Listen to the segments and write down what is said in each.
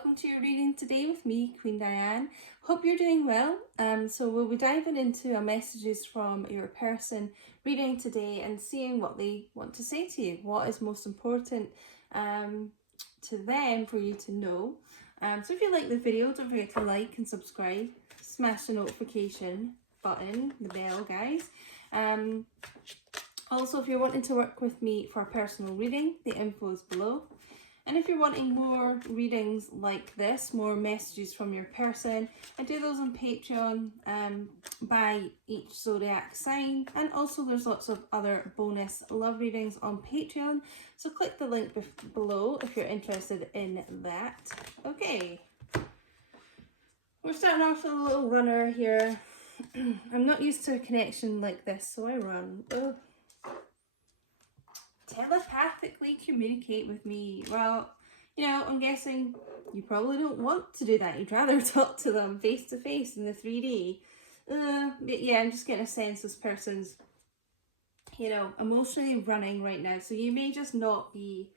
welcome to your reading today with me, Queen Diane. Hope you're doing well. So we'll be diving into a messages from your person reading today and seeing what they want to say to you. What is most important to them for you to know. So if you like the video, don't forget to like and subscribe. Smash the notification button, the bell, guys. Also, if you're wanting to work with me for a personal reading, the info is below. And if you're wanting more readings like this, more messages from your person, I do those on Patreon by each zodiac sign. And also there's lots of other bonus love readings on Patreon. So click the link below if you're interested in that. Okay. We're starting off with a little runner here. I'm not used to a connection like this, so I run. Ugh. Telepathically communicate with me. Well, you know, I'm guessing you probably don't want to do that. You'd rather talk to them face to face in the 3D. But yeah, I'm just getting a sense this person's, you know, emotionally running right now. So you may just not be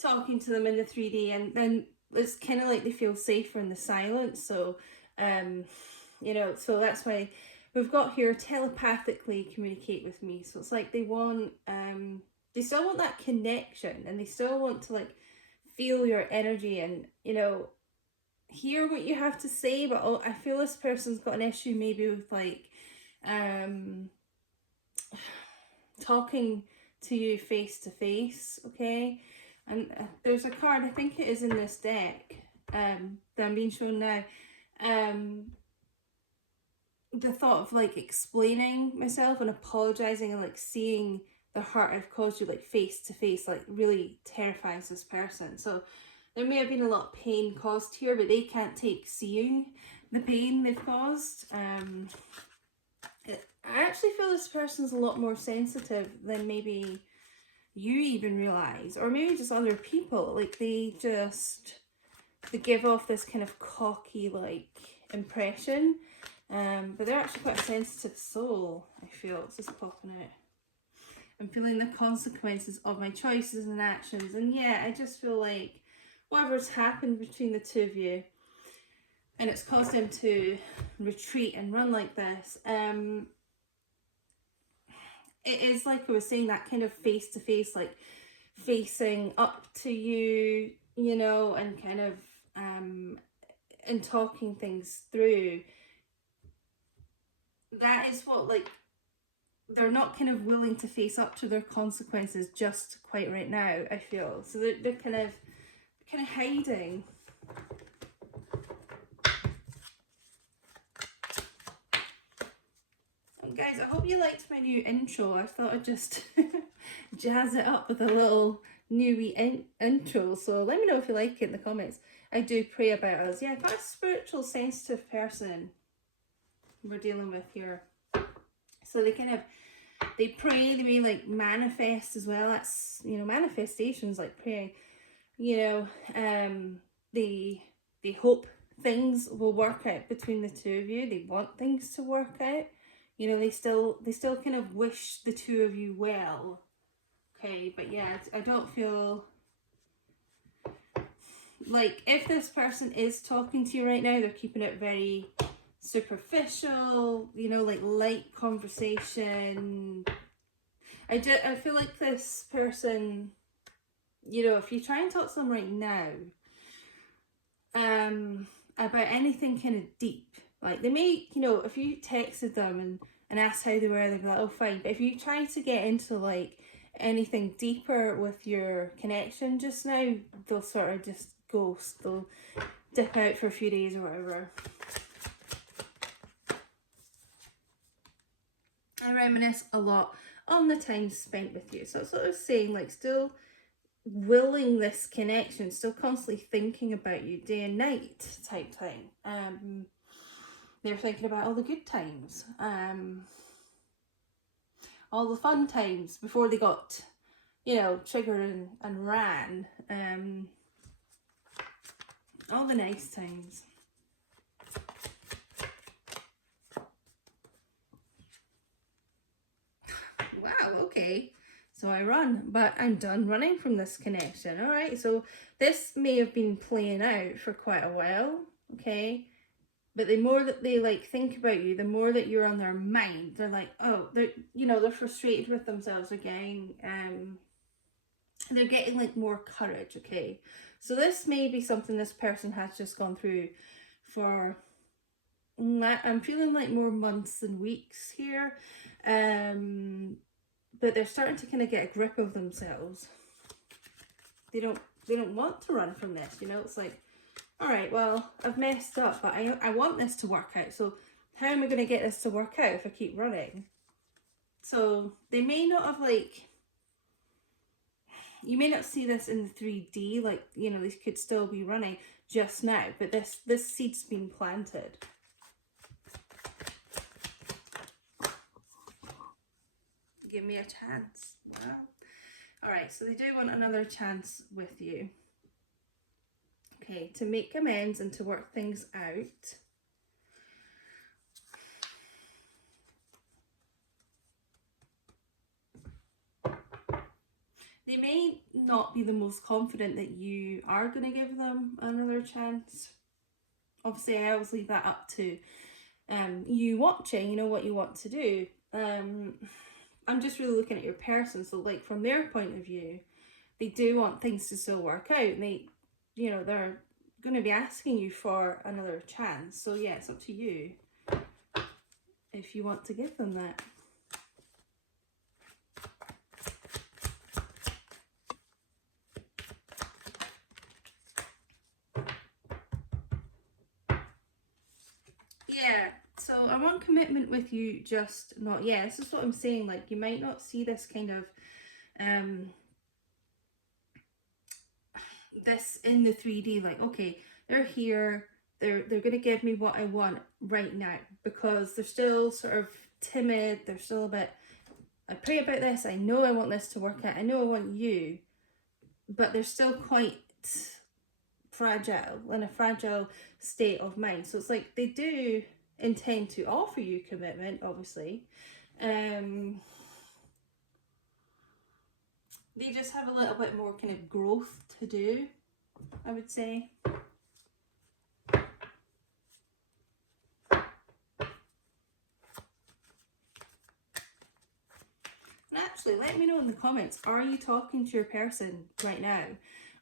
talking to them in the 3D, and then it's kind of like they feel safer in the silence. So, you know, so that's why we've got here telepathically communicate with me. So it's like they want, they still want that connection, and they still want to like feel your energy and, you know, hear what you have to say. But I feel this person's got an issue maybe with like talking to you face to face, okay? And there's a card, I think it is in this deck that I'm being shown now. The thought of like explaining myself and apologizing and like seeing the hurt I've caused you like face to face like really terrifies this person. So there may have been a lot of pain caused here, but they can't take seeing the pain they've caused. I actually feel this person's a lot more sensitive than maybe you even realize, or maybe just other people. Like they give off this kind of cocky like impression, but they're actually quite a sensitive soul. I feel it's just popping out. I'm feeling the consequences of my choices and actions, and yeah, I just feel like whatever's happened between the two of you and it's caused him to retreat and run like this, it is like I was saying, that kind of face to face, like facing up to you, you know, and kind of and talking things through. That is what, like, they're not kind of willing to face up to their consequences just quite right now, I feel. So they're kind of hiding. Guys, I hope you liked my new intro. I thought I'd just jazz it up with a little new intro. So let me know if you like it in the comments. I do pray about us. Yeah, I've got a spiritual, sensitive person we're dealing with here. So they pray, they may like manifest as well. That's, you know, manifestations like praying. You know, they hope things will work out between the two of you. They want things to work out. You know, they still kind of wish the two of you well. Okay, but yeah, I don't feel like if this person is talking to you right now, they're keeping it very superficial, you know, like light conversation. I feel like this person, you know, if you try and talk to them right now, about anything kind of deep, like they may, you know, if you texted them and asked how they were, they'd be like, oh fine. But if you try to get into like anything deeper with your connection just now, they'll sort of just ghost. They'll dip out for a few days or whatever. I reminisce a lot on the time spent with you. So it's sort of saying like still willing this connection, still constantly thinking about you day and night type thing. They're thinking about all the good times, all the fun times before they got, you know, triggered and ran, all the nice times. Wow, okay. So I run, but I'm done running from this connection. All right, so this may have been playing out for quite a while, okay? But the more that they like think about you, the more that you're on their mind. They're like, oh, they're, you know, they're frustrated with themselves. They're getting like more courage, okay? So this may be something this person has just gone through for, I'm feeling like more months than weeks here. But they're starting to kind of get a grip of themselves. They don't want to run from this, you know. It's like, all right, well, I've messed up, but I want this to work out. So how am I going to get this to work out if I keep running? So they may not have like, you may not see this in the 3D, like, you know, these could still be running just now, but this seed's been planted. Give me a chance. Wow. All right, so they do want another chance with you. Okay, to make amends and to work things out. They may not be the most confident that you are going to give them another chance. Obviously, I always leave that up to you watching, you know, what you want to do. I'm just really looking at your person. So, like, from their point of view, they do want things to still work out. And they, you know, they're going to be asking you for another chance. So, yeah, it's up to you if you want to give them that. Yeah, so I want commitment with you, just not yet. This is what I'm saying. Like, you might not see this kind of this in the 3D, like, okay, they're here, they're gonna give me what I want right now, because they're still sort of timid, they're still a bit, I pray about this, I know I want this to work out, I know I want you, but they're still quite fragile, in a fragile state of mind. So it's like they do intend to offer you commitment, obviously. They just have a little bit more kind of growth to do, I would say. And actually, let me know in the comments, are you talking to your person right now?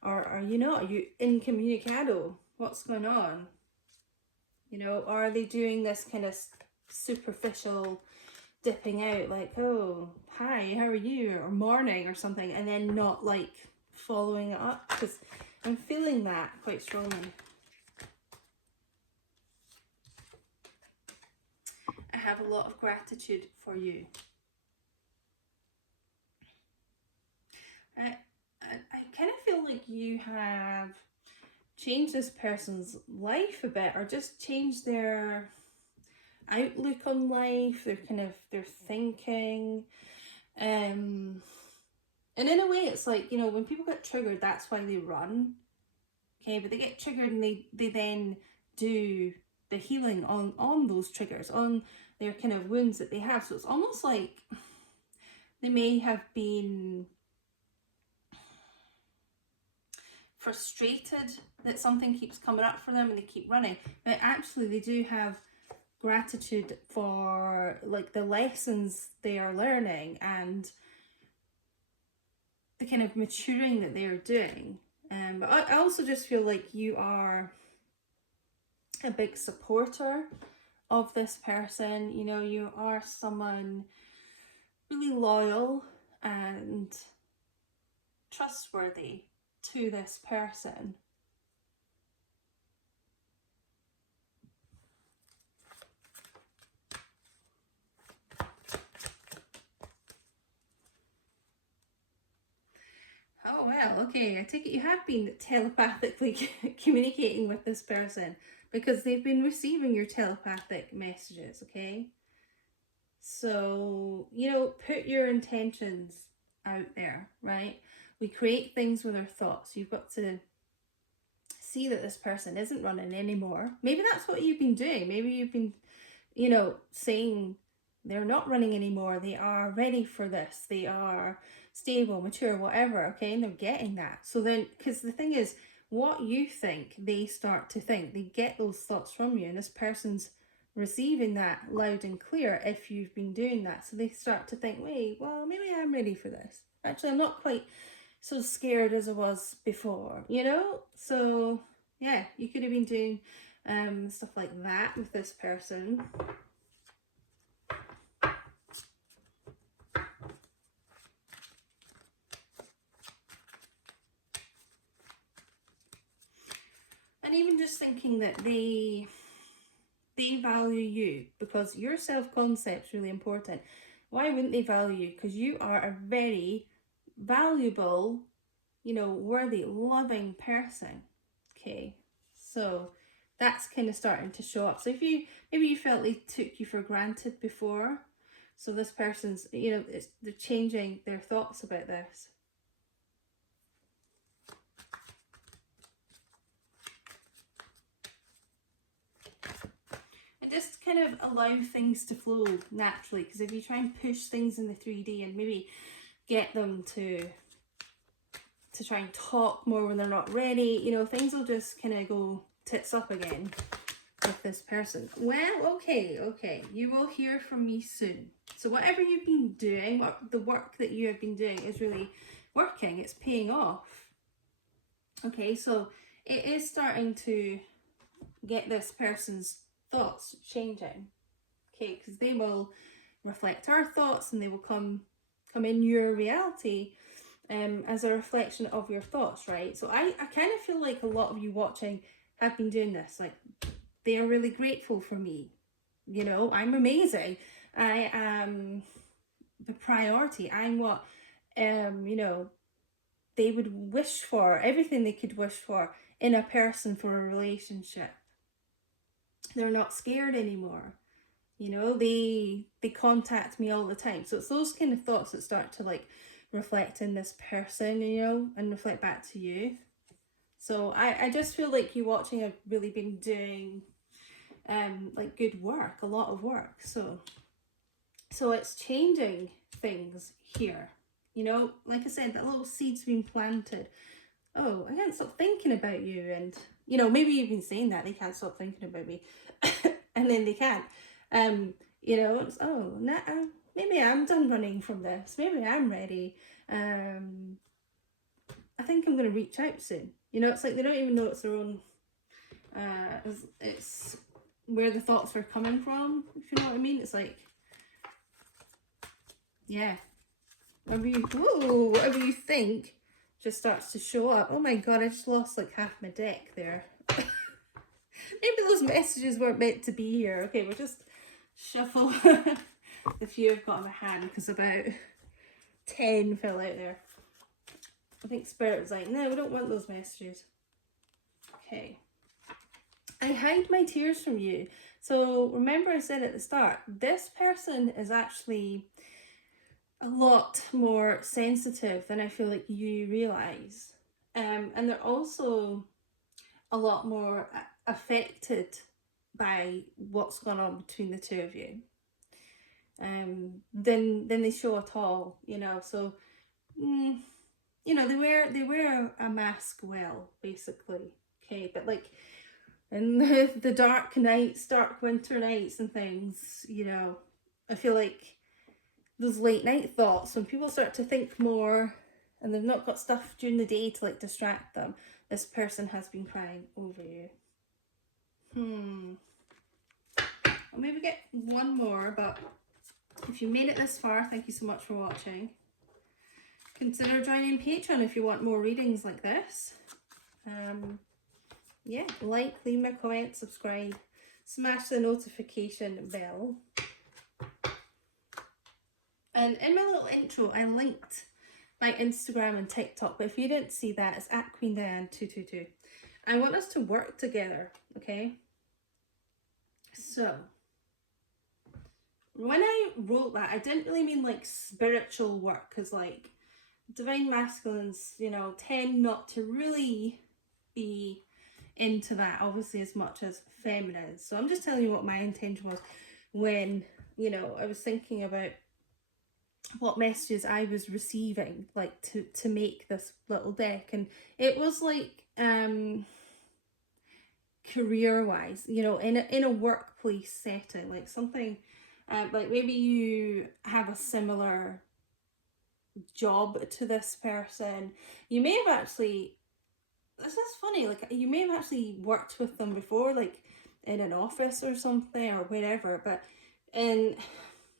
Or are you not? Are you incommunicado? What's going on? You know, are they doing this kind of superficial dipping out, like, oh, hi, how are you, or morning or something, and then not like following it up? Because I'm feeling that quite strongly. I have a lot of gratitude for you. I kind of feel like you have changed this person's life a bit, or just changed their outlook on life, their thinking. And in a way, it's like, you know, when people get triggered, that's why they run. Okay, but they get triggered and they then do the healing on those triggers, on their kind of wounds that they have. So it's almost like they may have been frustrated that something keeps coming up for them and they keep running, but actually they do have gratitude for like the lessons they are learning and the kind of maturing that they are doing. But I also just feel like you are a big supporter of this person. You know, you are someone really loyal and trustworthy to this person. Oh, well, okay, I take it you have been telepathically communicating with this person, because they've been receiving your telepathic messages, okay? So, you know, put your intentions out there, right? We create things with our thoughts. You've got to see that this person isn't running anymore. Maybe that's what you've been doing. Maybe you've been, you know, saying they're not running anymore. They are ready for this. They are stable, mature, whatever, okay? And they're getting that. So then, because the thing is, what you think, they start to think. They get those thoughts from you, and this person's receiving that loud and clear if you've been doing that. So they start to think, wait, well, maybe I'm ready for this. Actually, I'm not quite so scared as I was before, you know? So yeah, you could have been doing stuff like that with this person. And even just thinking that they value you, because your self-concept is really important. Why wouldn't they value you? Because you are a very valuable, you know, worthy, loving person. Okay, so that's kind of starting to show up. So if you, maybe you felt they took you for granted before, so this person's, you know, they're changing their thoughts about this. Just kind of allow things to flow naturally, because if you try and push things in the 3D and maybe get them to try and talk more when they're not ready, you know, things will just kind of go tits up again with this person. Well, okay, you will hear from me soon. So whatever you've been doing, the work that you have been doing is really working, it's paying off. Okay, so it is starting to get this person's thoughts changing, okay, because they will reflect our thoughts and they will come in your reality as a reflection of your thoughts, right? So I kind of feel like a lot of you watching have been doing this, like they are really grateful for me, you know, I'm amazing, I am the priority, I'm what you know, they would wish for, everything they could wish for in a person for a relationship. They're not scared anymore, you know, they contact me all the time. So it's those kind of thoughts that start to like reflect in this person, you know, and reflect back to you. So I just feel like you watching have really been doing like good work, a lot of work. So it's changing things here, you know, like I said, that little seed's been planted. Oh, I can't stop thinking about you. And you know, maybe you've been saying that they can't stop thinking about me and then they can't, you know, it's, oh, nah, maybe I'm done running from this, maybe I'm ready, I think I'm going to reach out soon, you know. It's like they don't even know it's their own, it's where the thoughts were coming from, if you know what I mean. It's like, yeah, whatever you think just starts to show up. Oh my god, I just lost like half my deck there. Maybe those messages weren't meant to be here. Okay, we'll just shuffle the few I've got in my hand, because about 10 fell out there. I think Spirit was like, no, we don't want those messages. Okay. I hide my tears from you. So remember I said at the start, this person is actually a lot more sensitive than I feel like you realise. And they're also a lot more affected by what's gone on between the two of you than they show at all, you know. So you know, they wear a mask well, basically, okay. But like in the dark nights, dark winter nights and things, you know, I feel like those late night thoughts, when people start to think more and they've not got stuff during the day to like distract them, this person has been crying over you. I'll maybe get one more, but if you made it this far, thank you so much for watching. Consider joining Patreon if you want more readings like this. Yeah, like, leave me a comment, subscribe, smash the notification bell. And in my little intro, I linked my Instagram and TikTok, but if you didn't see that, it's at Queen Diane 222. I want us to work together, okay? So, when I wrote that, I didn't really mean like spiritual work, because like divine masculines, you know, tend not to really be into that, obviously, as much as feminines. So I'm just telling you what my intention was when, you know, I was thinking about what messages I was receiving, like to make this little deck. And it was like career wise, you know, in a workplace setting, like something like maybe you have a similar job to this person. You may have actually, this is funny, like you may have actually worked with them before, like in an office or something or wherever, but and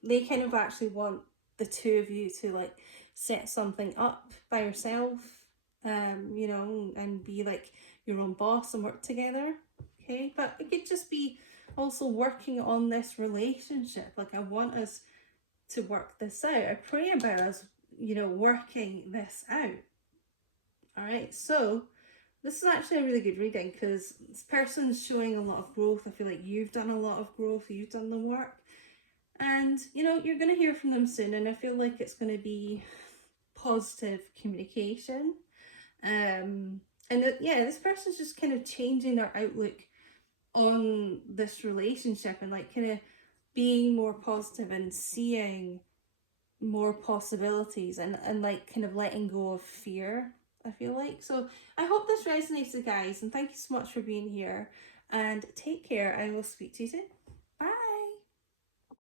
they kind of actually want the two of you to like set something up by yourself, you know, and be like your own boss and work together. Okay, but it could just be also working on this relationship. Like I want us to work this out. I pray about us, you know, working this out. All right, so this is actually a really good reading because this person's showing a lot of growth. I feel like you've done a lot of growth, you've done the work, and you know, you're going to hear from them soon, and I feel like it's going to be positive communication. And yeah, this person's just kind of changing their outlook on this relationship and like kind of being more positive and seeing more possibilities and like kind of letting go of fear, I feel like. So I hope this resonates, guys, and thank you so much for being here, and take care. I will speak to you soon.